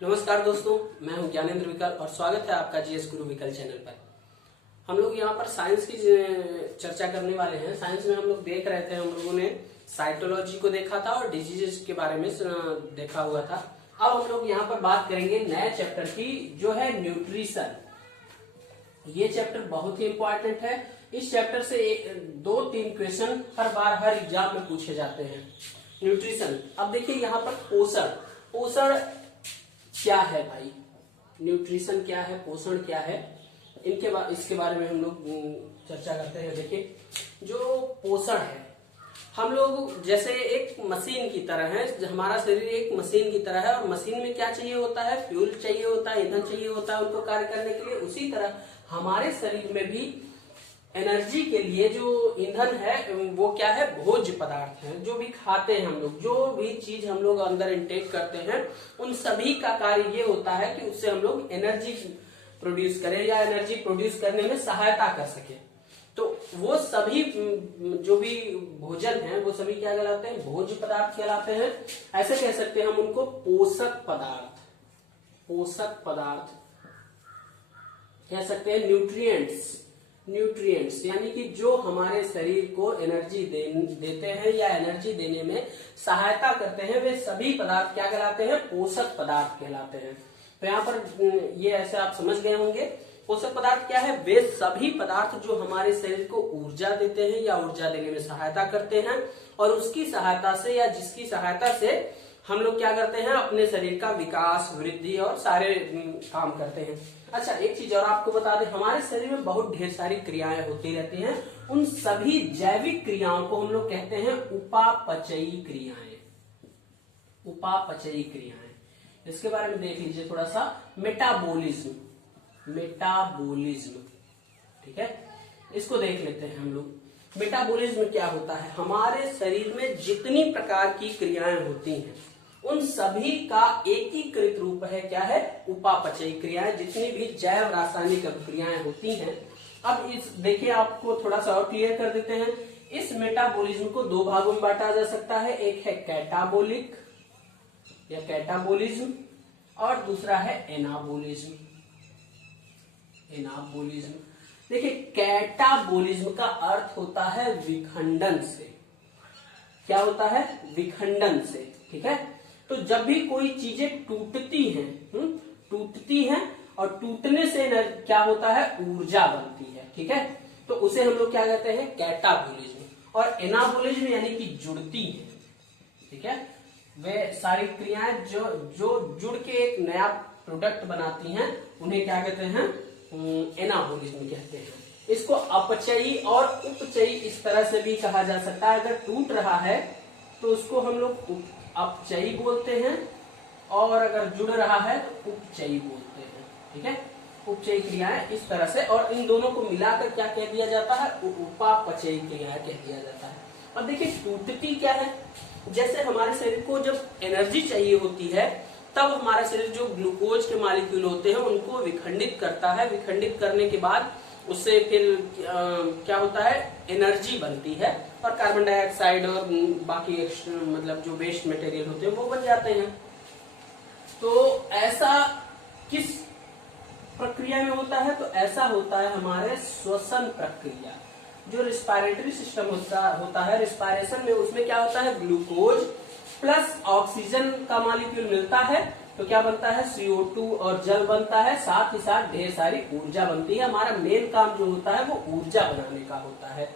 नमस्कार दोस्तों, मैं हूं ज्ञानेंद्र विकल और स्वागत है आपका जीएस गुरु विकल चैनल पर। हम लोग यहाँ पर साइंस की चर्चा करने वाले हैं। साइंस में हम लोग देख रहे थे, हम लोगों ने साइटोलॉजी को देखा था और डिजीजेस के बारे में देखा हुआ था। अब हम लोग यहाँ पर बात करेंगे नए चैप्टर की, जो है न्यूट्रिशन। ये चैप्टर बहुत ही इंपॉर्टेंट है। इस चैप्टर से 2-3 क्वेश्चन हर बार हर एग्जाम में पूछे जाते हैं। न्यूट्रिशन, अब देखिए यहाँ पर पोषण क्या है भाई, न्यूट्रिशन क्या है, पोषण क्या है, इसके बारे में हम लोग चर्चा करते हैं। देखिए, जो पोषण है, हम लोग जैसे एक मशीन की तरह है, हमारा शरीर एक मशीन की तरह है और मशीन में क्या चाहिए होता है, फ्यूल चाहिए होता है, ईंधन चाहिए होता है उनको कार्य करने के लिए। उसी तरह हमारे शरीर में भी एनर्जी के लिए जो ईंधन है वो क्या है, भोज्य पदार्थ है। जो भी खाते हैं हम लोग, जो भी चीज हम लोग अंदर इंटेक करते हैं, उन सभी का कार्य ये होता है कि उससे हम लोग एनर्जी प्रोड्यूस करें या एनर्जी प्रोड्यूस करने में सहायता कर सके। तो वो सभी जो भी भोजन है वो सभी क्या कहलाते हैं, भोज्य पदार्थ कहलाते हैं। ऐसे कह सकते हैं हम उनको पोषक पदार्थ कह सकते हैं। न्यूट्रिएंट्स यानी कि जो हमारे शरीर को एनर्जी देते हैं या एनर्जी देने में सहायता करते हैं, वे सभी पदार्थ क्या कहलाते हैं, पोषक पदार्थ कहलाते हैं। तो यहाँ पर ये ऐसे आप समझ गए होंगे। पोषक पदार्थ क्या है, वे सभी पदार्थ जो हमारे शरीर को ऊर्जा देते हैं या ऊर्जा देने में सहायता करते हैं, और उसकी सहायता से या जिसकी सहायता से हम लोग क्या करते हैं, अपने शरीर का विकास, वृद्धि और सारे काम करते हैं। अच्छा, एक चीज और आपको बता दें, हमारे शरीर में बहुत ढेर सारी क्रियाएं होती रहती हैं। उन सभी जैविक क्रियाओं को हम लोग कहते हैं उपापचयी क्रियाएं। इसके बारे में देख लीजिए थोड़ा सा। मेटाबॉलिज्म, ठीक है, इसको देख लेते हैं हम लोग। मेटाबॉलिज्म क्या होता है, हमारे शरीर में जितनी प्रकार की क्रियाएं होती हैं उन सभी का एकीकृत रूप है, क्या है, उपापचयी क्रियाएं। जितनी भी जैव रासायनिक क्रियाएं होती हैं, अब इस देखिए आपको थोड़ा सा और क्लियर कर देते हैं। इस मेटाबॉलिज्म को 2 भागों में बांटा जा सकता है। एक है कैटाबोलिक या कैटाबोलिज्म और दूसरा है एनाबोलिज्म। देखिए, कैटाबोलिज्म का अर्थ होता है विखंडन से। क्या होता है, विखंडन से, ठीक है। तो जब भी कोई चीजें टूटती हैं और टूटने से क्या होता है, ऊर्जा बनती है, ठीक है। तो उसे हम लोग क्या कहते हैं, कैटाबोलिज्म। और एनाबोलिज्म यानी कि जुड़ती है, ठीक है। वे सारी क्रियाएं जो जुड़ के एक नया प्रोडक्ट बनाती हैं, उन्हें क्या कहते हैं, एनाबोलिज्म कहते हैं। इसको अपचयी और उपचयी इस तरह से भी कहा जा सकता है। अगर टूट रहा है तो उसको हम लोग अपचयी बोलते हैं, और अगर जुड़ रहा है तो उपचयी बोलते हैं, ठीक है। उपचयी क्रियाएं इस तरह से, और इन दोनों को मिलाकर क्या कह दिया जाता है, उपापचयी क्रियाएं कह दिया जाता है। अब देखिए, टूटती क्या है, जैसे हमारे शरीर को जब एनर्जी चाहिए होती है, तब हमारा शरीर जो ग्लूकोज के मॉलिक्यूल होते हैं उनको विखंडित करता है। विखंडित करने के बाद उससे फिर क्या होता है, एनर्जी बनती है, और कार्बन डाइऑक्साइड और बाकी मतलब जो वेस्ट मटेरियल होते हैं वो बन जाते हैं। तो ऐसा किस प्रक्रिया में होता है, तो ऐसा होता है हमारे श्वसन प्रक्रिया। जो रिस्पायरेटरी सिस्टम होता है, रिस्पायरेशन में उसमें क्या होता है, ग्लूकोज प्लस ऑक्सीजन का मॉलिक्यूल मिलता है, तो क्या बनता है, CO2 और जल बनता है। साथ ही साथ ढेर सारी ऊर्जा बनती है। हमारा मेन काम जो होता है वो ऊर्जा बनाने का होता है।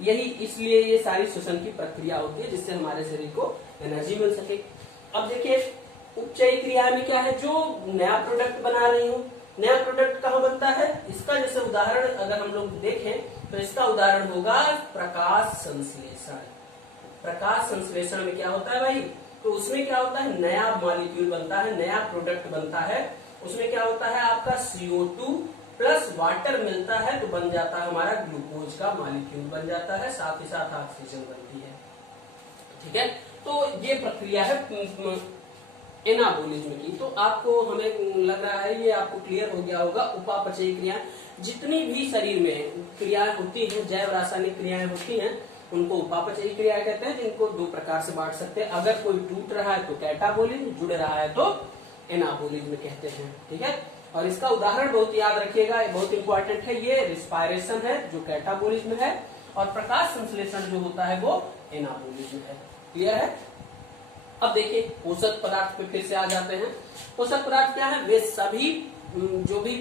यही इसलिए ये सारी श्वसन की प्रक्रिया होती है, जिससे हमारे शरीर को एनर्जी मिल सके। अब देखिए, उपचयी क्रिया में क्या है, जो नया प्रोडक्ट बना रही हूँ, नया प्रोडक्ट कहाँ बनता है, इसका जैसे उदाहरण अगर हम लोग देखें तो इसका उदाहरण होगा प्रकाश संश्लेषण। प्रकाश संश्लेषण में क्या होता है भाई, तो उसमें क्या होता है, नया मॉलिक्यूल बनता है, नया प्रोडक्ट बनता है। उसमें क्या होता है, आपका CO2 प्लस वाटर मिलता है, तो बन जाता है हमारा ग्लूकोज का मॉलिक्यूल बन जाता है, साथ ही साथ ऑक्सीजन बनती है, ठीक है। तो ये प्रक्रिया है एनाबोलिज्म की। तो आपको, हमें लग रहा है ये आपको क्लियर हो गया होगा। उपापचयी क्रिया, जितनी भी शरीर में क्रियाएं होती हैं, जैव रासायनिक क्रियाएं होती हैं, उनको उपापचयी क्रिया कहते हैं, जिनको 2 प्रकार से बांट सकते हैं। अगर कोई टूट रहा है तो कैटाबोलिज्म, जुड़ रहा है तो एनाबोलिज्म कहते हैं। ठीक है, और इसका उदाहरण बहुत याद रखिएगा, बहुत इंपॉर्टेंट है। ये रिस्पायरेशन है जो कैटाबोलिज्म है, और प्रकाश संश्लेषण जो होता है वो एनाबोलिज्म है। क्लियर है? अब देखिए पोषक पदार्थ पे फिर से आ जाते हैं। पोषक पदार्थ क्या है? वे सभी जो भी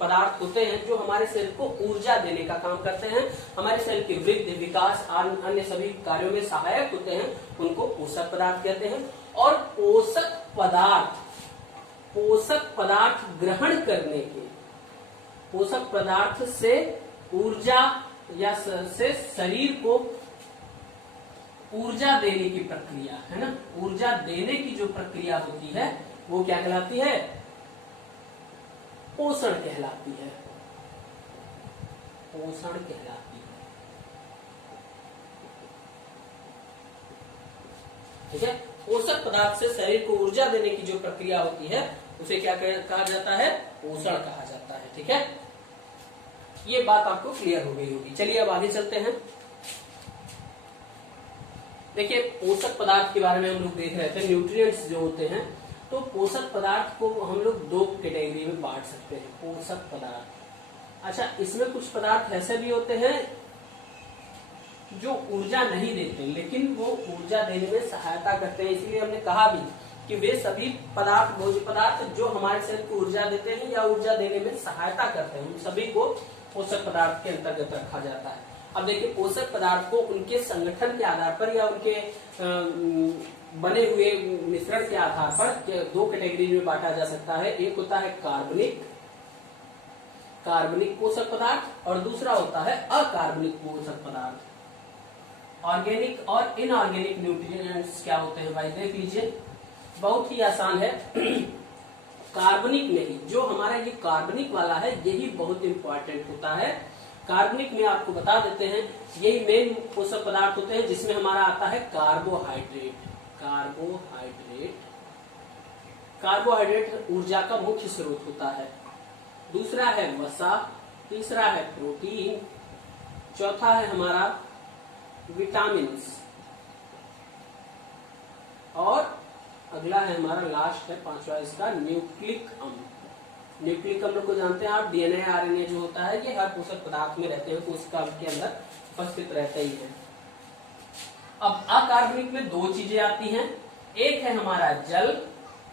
पदार्थ होते हैं जो हमारे शरीर को ऊर्जा देने का काम करते हैं, हमारे शरीर के वृद्धि, विकास, अन्य सभी कार्यों में सहायक होते हैं, उनको पोषक पदार्थ कहते हैं। और पोषक पदार्थ ग्रहण करने के, पोषक पदार्थ से ऊर्जा या से शरीर को ऊर्जा देने की प्रक्रिया है ना, ऊर्जा देने की जो प्रक्रिया होती है वो क्या कहलाती है? पोषण कहलाती है। पोषण कहलाती है। ठीक है, पोषक पदार्थ से शरीर को ऊर्जा देने की जो प्रक्रिया होती है उसे क्या कहा जाता है? पोषण कहा जाता है। ठीक है, ये बात आपको क्लियर हो गई होगी। चलिए अब आगे चलते हैं। देखिए पोषक पदार्थ के बारे में हम लोग देख रहे थे, न्यूट्रिएंट्स जो होते हैं। तो पोषक पदार्थ को हम लोग दो कैटेगरी में बांट सकते हैं। पोषक पदार्थ, अच्छा इसमें कुछ पदार्थ ऐसे भी होते हैं जो ऊर्जा नहीं देते लेकिन वो ऊर्जा देने में सहायता करते हैं। इसलिए हमने कहा भी कि वे सभी पदार्थ, भोज्य पदार्थ जो हमारे शरीर को ऊर्जा देते हैं या ऊर्जा देने में सहायता करते हैं, उन सभी को पोषक पदार्थ के अंतर्गत रखा जाता है। अब देखिए पोषक पदार्थ को उनके संगठन के आधार पर या उनके बने हुए मिश्रण के आधार पर दो कैटेगरी में बांटा जा सकता है। एक होता है कार्बनिक पोषक पदार्थ और दूसरा होता है अकार्बनिक पोषक पदार्थ। ऑर्गेनिक और इनऑर्गेनिक न्यूट्रिएंट्स क्या होते हैं भाई? देख लीजिए, बहुत ही आसान है। कार्बनिक में ही जो हमारा ये कार्बनिक वाला है यही बहुत इंपॉर्टेंट होता है। कार्बनिक में आपको बता देते हैं यही मेन पोषक पदार्थ होते हैं जिसमें हमारा आता है कार्बोहाइड्रेट। कार्बोहाइड्रेट ऊर्जा का मुख्य स्रोत होता है। दूसरा है वसा, तीसरा है प्रोटीन, चौथा है हमारा विटामिन्स, और अगला है हमारा लास्ट है पांचवा इसका न्यूक्लिक अम्ल। न्यूक्लिक अम्ल को जानते हैं आप, डीएनए आरएनए जो होता है ये हर पोषक पदार्थ में रहते हैं, कोशिका के अंदर उपस्थित रहते ही है। अब अकार्बनिक में दो चीजें आती हैं, एक है हमारा जल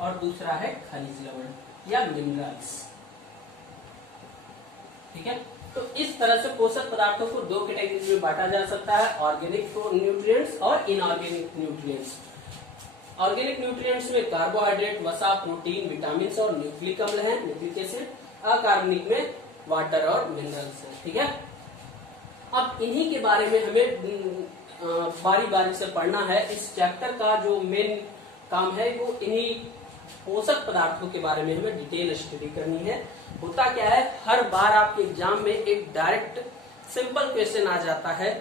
और दूसरा है खनिज लवण या मिनरल्स। ठीक है, तो इस तरह से पोषक पदार्थों को दो कैटेगरी में बांटा जा सकता है, ऑर्गेनिक न्यूट्रिएंट्स और इनऑर्गेनिक न्यूट्रिएंट्स। ऑर्गेनिक न्यूट्रिएंट्स में कार्बोहाइड्रेट, वसा, प्रोटीन, विटामिन और न्यूक्लिक अम्ल है, न्यूक्लिक एसिड। अकार्बनिक में वाटर और मिनरल्स है। ठीक है, अब इन्हीं के बारे में हमें बारी बारी से पढ़ना है। इस चैप्टर का जो मेन काम है वो इन्हीं पोषक पदार्थों के बारे में हमें डिटेल स्टडी करनी है। होता क्या है, हर बार आपके एग्जाम में एक डायरेक्ट सिंपल क्वेश्चन आ जाता है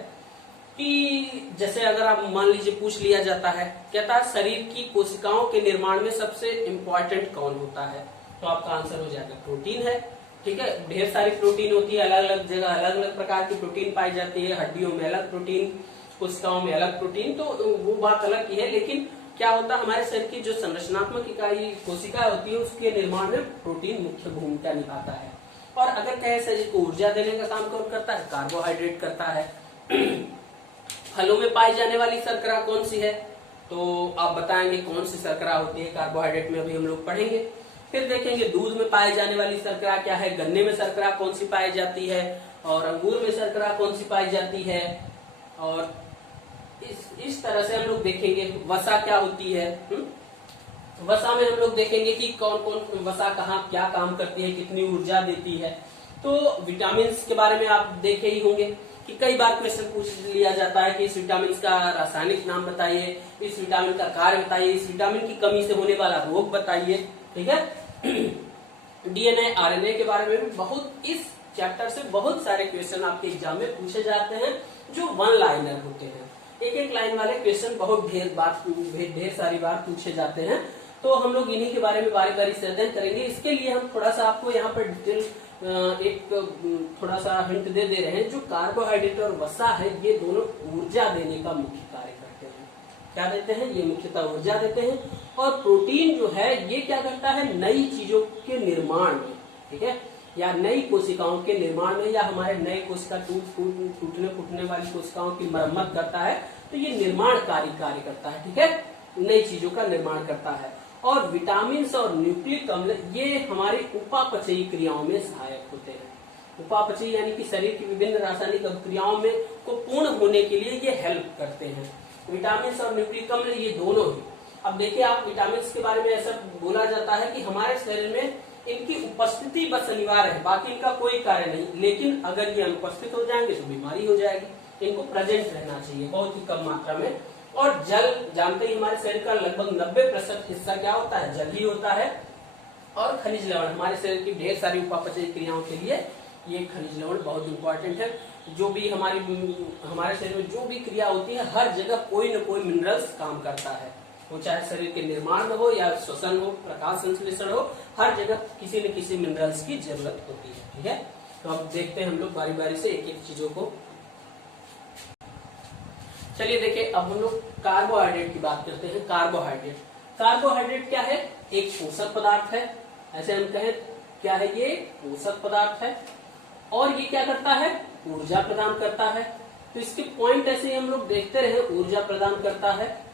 कि जैसे अगर आप मान लीजिए पूछ लिया जाता है, कहता है शरीर की कोशिकाओं के निर्माण में सबसे इम्पोर्टेंट कौन होता है, तो आपका आंसर हो जाएगा प्रोटीन है। ठीक है, ढेर सारी प्रोटीन होती है, अलग अलग जगह अलग अलग प्रकार की प्रोटीन पाई जाती है, हड्डियों में अलग प्रोटीन, कोशिकाओं में अलग प्रोटीन, तो वो बात अलग ही है। लेकिन क्या होता है, हमारे शरीर की जो संरचनात्मक इकाई कोशिका होती है उसके निर्माण में प्रोटीन मुख्य भूमिका निभाता है। और अगर कहे शरीर को ऊर्जा देने का काम कौन करता है, कार्बोहाइड्रेट करता है। फलों में पाई जाने वाली शर्करा कौन सी है, तो आप बताएंगे कौन सी शर्करा होती है, कार्बोहाइड्रेट में अभी हम लोग पढ़ेंगे। फिर देखेंगे दूध में पाई जाने वाली शर्करा क्या है, गन्ने में शर्करा कौन सी पाई जाती है, और अंगूर में शर्करा कौन सी पाई जाती है। और इस तरह से हम लोग देखेंगे वसा क्या होती है। वसा में हम लोग देखेंगे कि कौन कौन वसा कहाँ क्या काम करती है, कितनी ऊर्जा देती है। तो विटामिन के बारे में आप देखे ही होंगे कि कई बार क्वेश्चन पूछ लिया जाता है कि इस विटामिन का रासायनिक नाम बताइए, इस विटामिन का कार्य बताइए, इस विटामिन की कमी से होने वाला रोग बताइए। ठीक है, डीएनए आरएनए के बारे में भी बहुत, इस चैप्टर से बहुत सारे क्वेश्चन आपके एग्जाम में पूछे जाते हैं जो वन लाइनर होते हैं। एक एक लाइन वाले क्वेश्चन बहुत ढेर सारी बार पूछे जाते हैं। तो हम लोग इन्हीं के बारे में बारी बारी से अध्ययन करेंगे। इसके लिए हम थोड़ा सा आपको यहाँ पर डिटेल एक थोड़ा सा हिंट दे रहे हैं। जो कार्बोहाइड्रेट और वसा है ये दोनों ऊर्जा देने का मुख्य कार्य करते हैं। क्या देते हैं, ये मुख्यतः ऊर्जा देते हैं। और प्रोटीन जो है ये क्या करता है, नई चीजों के निर्माण में, ठीक है, या नई कोशिकाओं के निर्माण में, या हमारे नए कोशिका टूटने फूटने वाली कोशिकाओं की मरम्मत करता है। तो ये निर्माणकारी कार्य करता है, ठीक है, नई चीजों का निर्माण करता है। और विटामिन और न्यूक्लिक अम्ल ये हमारी उपापचयी क्रियाओं में सहायक होते हैं। उपापचयी यानी कि शरीर की विभिन्न रासायनिक क्रियाओं में को पूर्ण होने के लिए ये हेल्प करते हैं। विटामिन और न्यूक्लिक अम्ल ये दोनों ही। अब देखिए आप, विटामिन के बारे में ऐसा बोला जाता है कि हमारे शरीर में इनकी उपस्थिति बस अनिवार्य है, बाकी इनका कोई कार्य नहीं। लेकिन अगर ये अनुपस्थित हो जाएंगे तो बीमारी हो जाएगी। इनको प्रेजेंट रहना चाहिए बहुत ही कम मात्रा में। और जल, जानते ही हमारे शरीर का लगभग 90% हिस्सा क्या होता है, जल ही होता है। और खनिज लवण, हमारे शरीर की ढेर सारी उपापचयी क्रियाओं के लिए ये खनिज लवण बहुत इंपॉर्टेंट है। जो भी हमारे शरीर में जो भी क्रिया होती है, हर जगह कोई न कोई मिनरल्स काम करता है। वो चाहे शरीर के निर्माण में हो या श्वसन हो, प्रकाश संश्लेषण हो, हर जगह किसी न किसी मिनरल्स की जरूरत होती है, ठीक है। तो अब देखते हैं हम लोग बारी बारी से एक एक चीजों को। चलिए देखिए, अब हम लोग कार्बोहाइड्रेट की बात करते हैं। कार्बोहाइड्रेट क्या है, एक पोषक पदार्थ है। ऐसे हम कहें क्या है, ये पोषक पदार्थ है। और ये क्या करता है, ऊर्जा प्रदान करता है। तो इसके पॉइंट ऐसे ही हम लोग देखते रहे, ऊर्जा प्रदान करता है।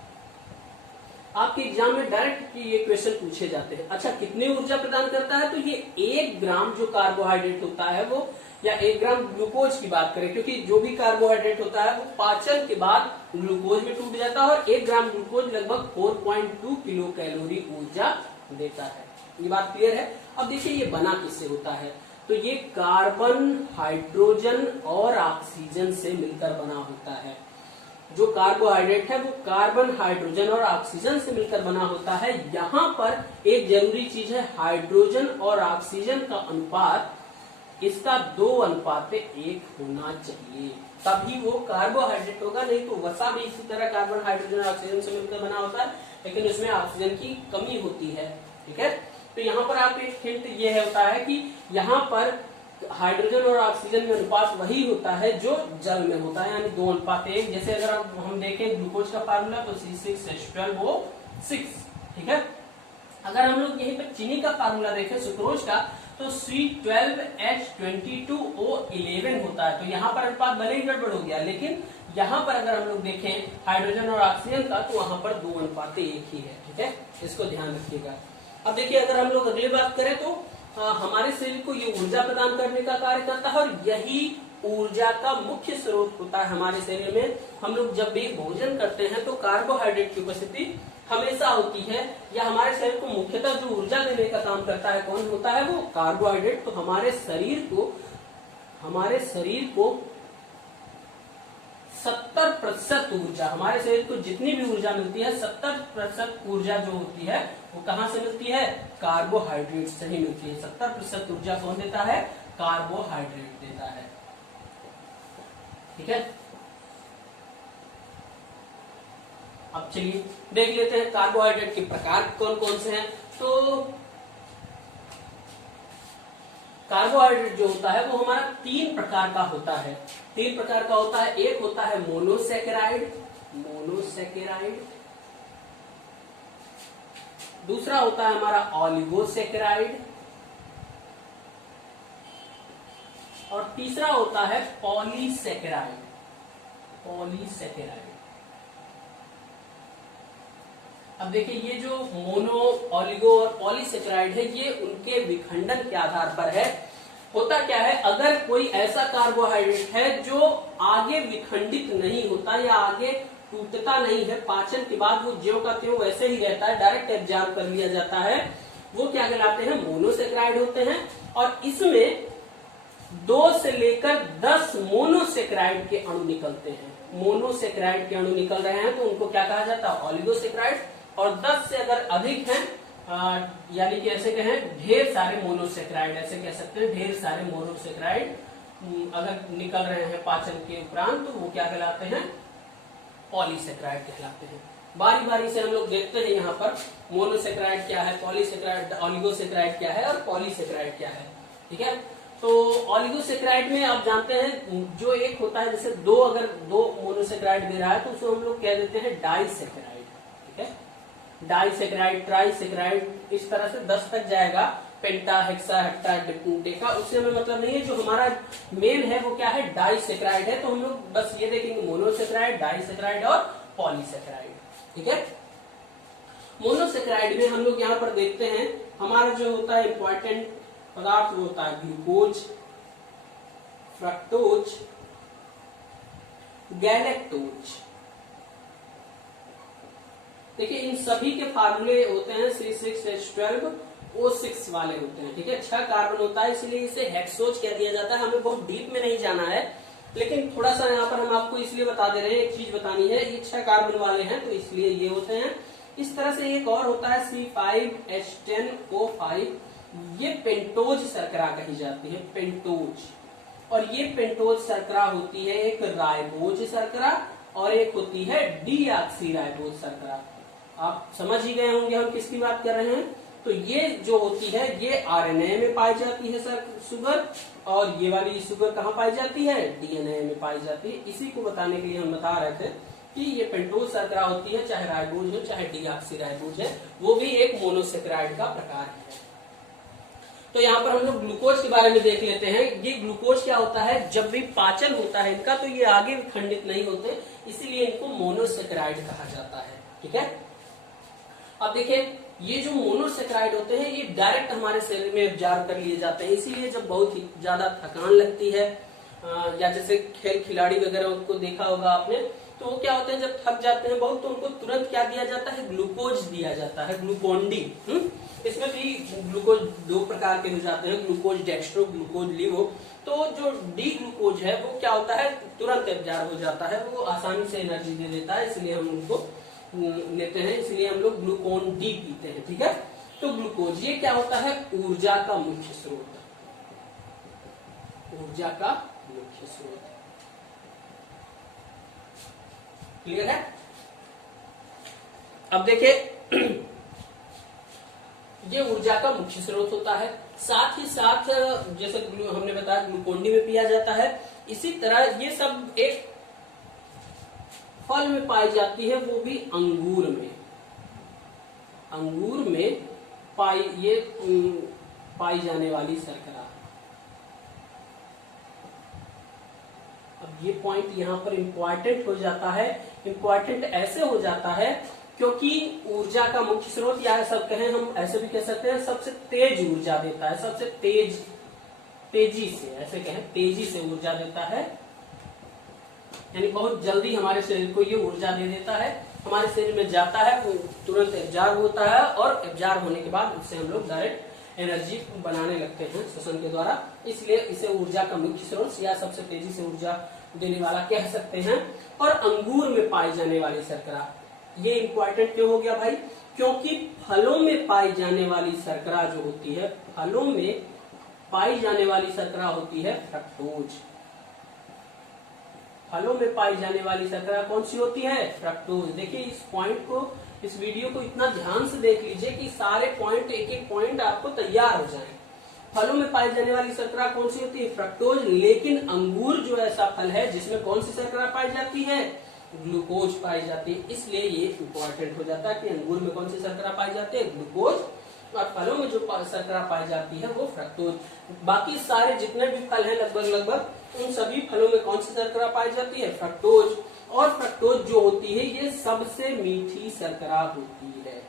आपके एग्जाम में डायरेक्ट ये क्वेश्चन पूछे जाते हैं, अच्छा कितनी ऊर्जा प्रदान करता है, तो ये 1 ग्राम जो कार्बोहाइड्रेट होता है वो, या 1 ग्राम ग्लूकोज की बात करें, क्योंकि जो भी कार्बोहाइड्रेट होता है वो पाचन के बाद ग्लूकोज में टूट जाता है। और 1 ग्राम ग्लूकोज लगभग 4.2 किलो कैलोरी ऊर्जा देता है। ये बात क्लियर है। अब देखिए ये बना किससे होता है, तो ये कार्बन, हाइड्रोजन और ऑक्सीजन से मिलकर बना होता है। जो कार्बोहाइड्रेट है वो कार्बन, हाइड्रोजन और ऑक्सीजन से मिलकर बना होता है। यहाँ पर एक जरूरी चीज है, हाइड्रोजन और ऑक्सीजन का अनुपात, इसका 2:1 होना चाहिए, तभी वो कार्बोहाइड्रेट होगा। नहीं तो वसा भी इसी तरह कार्बन, हाइड्रोजन और ऑक्सीजन से मिलकर बना होता है, लेकिन उसमें ऑक्सीजन की कमी होती है, ठीक है। तो यहाँ पर आप एक हिंट ये होता है कि यहाँ पर हाइड्रोजन और ऑक्सीजन में अनुपात वही होता है जो जल में होता है, यानी 2:1। जैसे अगर हम देखें ग्लूकोज का फार्मूला, तो C6H12O6, ठीक है। अगर हम लोग यहीं पर चीनी का फार्मूला देखें, सुक्रोज का, तो C12H22O11 होता है। तो यहाँ पर अनुपात भले ही गड़बड़ हो गया, लेकिन यहाँ पर अगर हम लोग देखें हाइड्रोजन और ऑक्सीजन का, तो वहां पर 2:1 ही है, ठीक है। इसको ध्यान रखिएगा। अब देखिए अगर हम लोग अगली बात करें, तो हमारे शरीर को ये ऊर्जा प्रदान करने का कार्य करता है, और यही ऊर्जा का मुख्य स्रोत होता है हमारे शरीर में। हम लोग जब भी भोजन करते हैं तो कार्बोहाइड्रेट की उपस्थिति हमेशा होती है, या हमारे शरीर को मुख्यतः जो ऊर्जा देने का काम करता है कौन होता है, वो कार्बोहाइड्रेट। तो हमारे शरीर को 70% ऊर्जा, हमारे शरीर को जितनी भी ऊर्जा मिलती है 70% ऊर्जा जो होती है वो कहां से मिलती है, कार्बोहाइड्रेट से ही मिलती है। 70% ऊर्जा कौन देता है, कार्बोहाइड्रेट देता है, ठीक है। अब चलिए देख लेते हैं कार्बोहाइड्रेट के प्रकार कौन कौन से हैं। तो कार्बोहाइड्रेट जो होता है वो हमारा 3 प्रकार का होता है। 3 प्रकार का होता है। एक होता है मोनोसैकेराइड, दूसरा होता है हमारा ऑलिगोसैकेराइड, और तीसरा होता है पॉलीसैकेराइड। अब देखिए ये जो मोनो, ऑलिगो और पॉलीसैकेराइड है, ये उनके विखंडन के आधार पर है। होता क्या है, अगर कोई ऐसा कार्बोहाइड्रेट है जो आगे विखंडित नहीं होता या आगे टूटता नहीं है, पाचन के बाद वो ज्यों का त्यों वैसे ही रहता है, डायरेक्ट एब्जॉर्ब कर लिया जाता है, वो क्या कहलाते हैं, मोनोसैकेराइड होते हैं। और इसमें 2 से लेकर 10 मोनोसैकेराइड के अणु निकलते हैं। मोनोसैकेराइड के अणु निकल रहे हैं तो उनको क्या कहा जाता है, ऑलिगोसैकेराइड। और 10 से अगर अधिक हैं, यानी कि ऐसे कहें ढेर सारे मोनोसैकेराइड, ऐसे कह सकते हैं ढेर सारे मोनोसैकेराइड अगर निकल रहे हैं पाचन के उपरांत, तो वो क्या कहलाते हैं, पॉलीसैकेराइड कहलाते हैं। बारी बारी से हम लोग देखते हैं यहाँ पर मोनोसैकेराइड क्या है, पॉलीसैकेराइड, ऑलिगोसैकेराइड क्या है और पॉलीसैकेराइड क्या है, ठीक है। तो ऑलिगोसेक्राइड में आप जानते हैं जो एक होता है, जैसे अगर दो मोनोसेक्राइड दे रहा है तो उसको हम लोग कह देते हैं डाइसेक्राइड, ठीक है। डाइसेक्राइड, ट्राइसेक्राइड, इस तरह से 10 तक जाएगा, पेंटा, हेक्सा, हेप्टा, डेका, उससे हमें मतलब नहीं है। जो हमारा मेन है वो क्या है, डाइसेक्राइड है। तो हम लोग बस ये देखेंगे मोनोसेक्राइड, डाइसेक्राइड और पॉलीसेक्राइड, ठीक है। मोनोसेक्राइड में हम लोग यहाँ पर देखते हैं हमारा जो होता है इंपॉर्टेंट पदार्थ वो होता है ग्लूकोज, फ्रक्टोज, गैलेक्टोज। देखिए इन सभी के फार्मूले होते हैं C6H12O6 वाले होते हैं, ठीक है। 6 कार्बन होता है, इसलिए इसे हेक्सोज कह दिया जाता है। हमें बहुत डीप में नहीं जाना है, लेकिन थोड़ा सा यहाँ पर हम आपको इसलिए बता दे रहे हैं, एक चीज बतानी है, ये 6 कार्बन वाले हैं तो इसलिए ये होते हैं। इस तरह से एक और होता है C5H10O5, ये पेंटोज शर्करा कही जाती है, पेंटोज। और ये पेंटोज शर्करा होती है एक राइबोज शर्करा और एक होती है डीऑक्सीराइबोज शर्करा। आप समझ ही गए होंगे हम किसकी बात कर रहे हैं। तो ये जो होती है ये आरएनए में पाई जाती है शुगर, और ये वाली शुगर कहाँ पाई जाती है, डीएनए में पाई जाती है। इसी को बताने के लिए हम बता रहे थे कि ये पेंटोज शर्करा होती है, चाहे राइबोज हो चाहे डीऑक्सीराइबोज है, वो भी एक मोनोसेक्राइड का प्रकार है। तो यहाँ पर हम लोग ग्लूकोज के बारे में देख लेते हैं। ये ग्लूकोज क्या होता है, जब भी पाचन होता है इनका तो ये आगे खंडित नहीं होते, इसीलिए इनको मोनोसेक्राइड कहा जाता है, ठीक है। अब देखिए ये जो मोनोसेक्राइड होते हैं ये डायरेक्ट हमारे शरीर में एब्जॉर्ब कर लिए जाते हैं, इसीलिए जब बहुत ही ज्यादा थकान लगती है या जैसे खेल खिलाड़ी वगैरह उनको देखा होगा आपने, तो वो क्या होते हैं जब थक जाते हैं बहुत तो उनको तुरंत क्या दिया जाता है, ग्लूकोज दिया जाता है, ग्लूकोन डी। इसमें भी ग्लूकोज 2 प्रकार के हो जाते हैं, ग्लूकोज डेक्स्ट्रो, ग्लूकोज लीवो। तो जो डी ग्लूकोज है वो क्या होता है, तुरंत एब्जॉर्ब हो जाता है, वो आसानी से एनर्जी दे देता है, इसलिए हम उनको लेते हैं, इसलिए हम लोग ग्लूकोन डी पीते हैं, ठीक है। तो ग्लूकोज ये क्या होता है, ऊर्जा का मुख्य स्रोत, ऊर्जा का मुख्य स्रोत, क्लियर है। अब देखिए ये ऊर्जा का मुख्य स्रोत होता है, साथ ही साथ जैसे हमने बताया ग्लूकोन डी में पिया जाता है, इसी तरह ये सब एक फल में पाई जाती है, वो भी अंगूर में। अंगूर में पाई जाने वाली शर्करा। अब ये पॉइंट यहाँ पर इंपॉर्टेंट हो जाता है, इंपॉर्टेंट ऐसे हो जाता है क्योंकि ऊर्जा का मुख्य स्रोत, या सब कहें हम ऐसे भी कह सकते हैं सबसे तेज ऊर्जा देता है, सबसे तेजी से, ऐसे कहें तेजी से ऊर्जा देता है, यानी बहुत जल्दी हमारे शरीर को ये ऊर्जा दे देता है, हमारे शरीर में जाता है, वो तुरंत एब्जॉर्ब होता है और एब्जॉर्ब होने के बाद उससे हम लोग डायरेक्ट एनर्जी बनाने लगते हैं श्वसन के द्वारा, इसलिए इसे ऊर्जा का मुख्य स्रोत या सबसे तेजी से ऊर्जा देने वाला कह सकते हैं। और अंगूर में पाई जाने वाली शर्करा, ये इंपॉर्टेंट क्यों हो गया भाई, क्योंकि फलों में पाई जाने वाली शर्करा जो होती है, फलों में पाई जाने वाली शर्करा होती है फ्रक्टोज। फलों में पाई जाने वाली शर्करा कौन सी होती है, फ्रक्टोज। देखिए इस पॉइंट को, इस वीडियो को इतना ध्यान से देख लीजिए कि सारे पॉइंट, एक एक पॉइंट आपको तैयार हो जाए। फलों में पाई जाने वाली शर्करा कौन सी होती है, फ्रक्टोज। लेकिन अंगूर जो ऐसा फल है जिसमें कौन सी शर्करा पाई जाती है, ग्लूकोज पाई जाती है, इसलिए ये इंपॉर्टेंट हो जाता है कि अंगूर में कौन सी शर्करा पाई जाती है, ग्लूकोज, और फलों में जो शर्करा पाई जाती है वो फ्रक्टोज। बाकी सारे जितने भी फल हैं लगभग उन सभी फलों में कौन सी शर्करा पाई जाती है, फ्रक्टोज। और फ्रक्टोज जो होती है ये सबसे मीठी शर्करा होती है,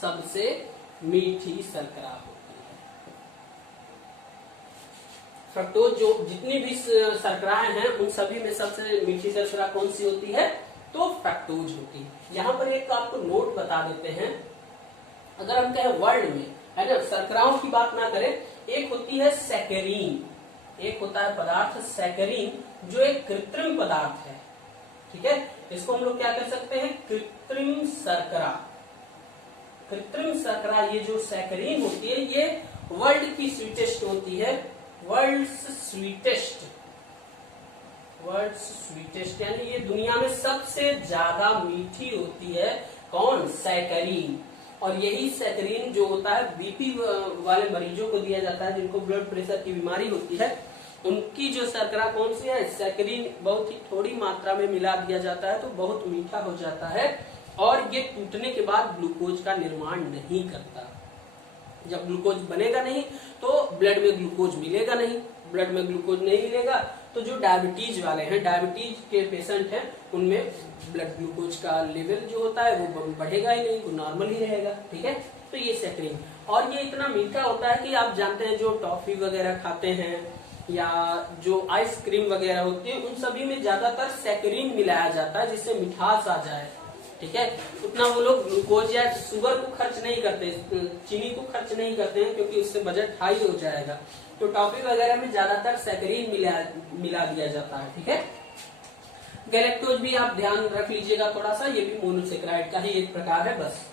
सबसे मीठी शर्करा होती है। फ्रक्टोज जो जितनी भी शर्कराएं हैं उन सभी में सबसे मीठी शर्करा कौन सी होती है, तो फ्रक्टोज होती है। यहाँ पर एक आपको नोट बता देते हैं, अगर हम कहें वर्ल्ड में है ना, शर्कराओं की बात ना करें, एक होती है सैकरीन, एक होता है पदार्थ सैकरीन जो एक कृत्रिम पदार्थ है, ठीक है। इसको हम लोग क्या कर सकते हैं, कृत्रिम शर्करा। कृत्रिम शर्करा ये जो सैकरीन होती है ये वर्ल्ड की स्वीटेस्ट होती है, वर्ल्ड्स स्वीटेस्ट यानी ये दुनिया में सबसे ज्यादा मीठी होती है, कौन, सैकरीन। और यही सैकरीन जो होता है बीपी वाले मरीजों को दिया जाता है, जिनको ब्लड प्रेशर की बीमारी होती है, उनकी जो शर्करा कौन सी है, सैकरीन बहुत ही थोड़ी मात्रा में मिला दिया जाता है तो बहुत मीठा हो जाता है और ये टूटने के बाद ग्लूकोज का निर्माण नहीं करता। जब ग्लूकोज बनेगा नहीं तो ब्लड में ग्लूकोज मिलेगा नहीं, ब्लड में ग्लूकोज नहीं मिलेगा तो जो डायबिटीज वाले हैं, डायबिटीज के पेशेंट हैं, उनमें ब्लड ग्लूकोज का लेवल जो होता है वो बढ़ेगा ही नहीं, वो नॉर्मल ही रहेगा। ठीक है, तो ये सैकरीन, और ये इतना मीठा होता है कि आप जानते हैं जो टॉफी वगैरह खाते हैं या जो आइसक्रीम वगैरह होती है उन सभी में ज्यादातर सैकरीन मिलाया जाता है जिससे मिठास आ जाए। ठीक है, उतना वो लोग ग्लूकोज या शुगर को खर्च नहीं करते, चीनी को खर्च नहीं करते हैं क्योंकि उससे बजट हाई हो जाएगा। तो टॉफी वगैरह में ज्यादातर सैकरीन मिला दिया जाता है। ठीक है, गैलेक्टोज भी आप ध्यान रख लीजिएगा थोड़ा सा, ये भी मोनोसेक्राइड का ही एक प्रकार है बस।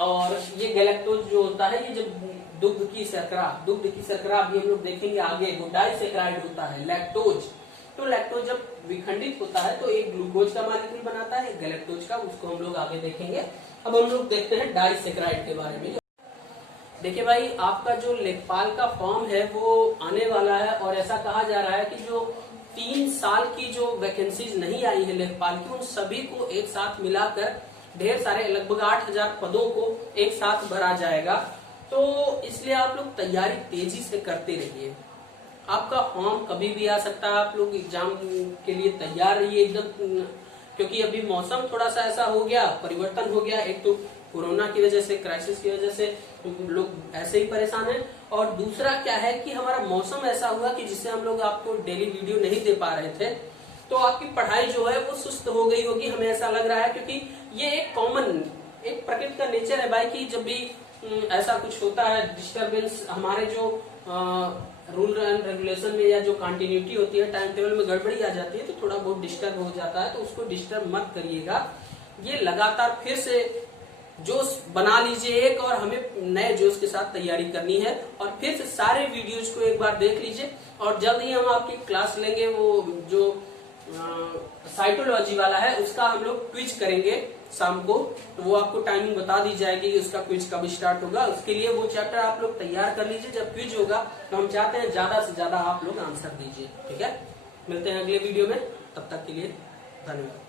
और ये गैलेक्टोज जो होता है, ये जब दुग्ध की शर्करा भी हम लोग देखेंगे आगे, वो डाइसेक्राइड होता है। लैक्टोज, तो लैक्टोज जब विखंडित होता है तो एक ग्लूकोज का मॉलिक्यूल बनाता है, एक गैलेक्टोज का, उसको हम लोग आगे देखेंगे। अब हम लोग देखते हैं डाइसेक्राइड के बारे में। देखिए भाई, आपका जो लेखपाल का फॉर्म है वो आने वाला है और ऐसा कहा जा रहा है कि जो 3 साल की जो वैकेंसीज नहीं आई है लेखपाल की, उन सभी को एक साथ मिलाकर ढेर सारे लगभग 8000 पदों को एक साथ भरा जाएगा। तो इसलिए आप लोग तैयारी तेजी से करते रहिए। आपका फॉर्म कभी भी आ सकता है, आप लोग एग्जाम के लिए तैयार रहिए एकदम, क्योंकि अभी मौसम थोड़ा सा ऐसा हो गया, परिवर्तन हो गया। एक तो कोरोना की वजह से, क्राइसिस की वजह से लोग ऐसे ही परेशान हैं, और दूसरा क्या है कि हमारा मौसम ऐसा हुआ कि जिससे हम लोग आपको डेली वीडियो नहीं दे पा रहे थे, तो आपकी पढ़ाई जो है वो सुस्त हो गई होगी, हमें ऐसा लग रहा है। क्योंकि ये एक कॉमन, एक प्रकृति का नेचर है भाई कि जब भी ऐसा कुछ होता है डिस्टरबेंस, हमारे जो रूल एंड रेगुलेशन में या जो कंटिन्यूटी होती है, टाइम टेबल में गड़बड़ी आ जाती है तो थोड़ा बहुत डिस्टर्ब हो जाता है, तो उसको डिस्टर्ब मत करिएगा। ये लगातार फिर से जोश बना लीजिए एक, और हमें नए जोश के साथ तैयारी करनी है। और फिर से सारे वीडियोज को एक बार देख लीजिए, और जल्द ही हम आपकी क्लास लेंगे। वो जो साइटोलॉजी वाला है उसका हम लोग क्विज करेंगे शाम को, तो वो आपको टाइमिंग बता दी जाएगी कि उसका क्विज कब स्टार्ट होगा। उसके लिए वो चैप्टर आप लोग तैयार कर लीजिए। जब क्विज होगा तो हम चाहते हैं ज्यादा से ज्यादा आप लोग आंसर दीजिए। ठीक है, मिलते हैं अगले वीडियो में, तब तक के लिए धन्यवाद।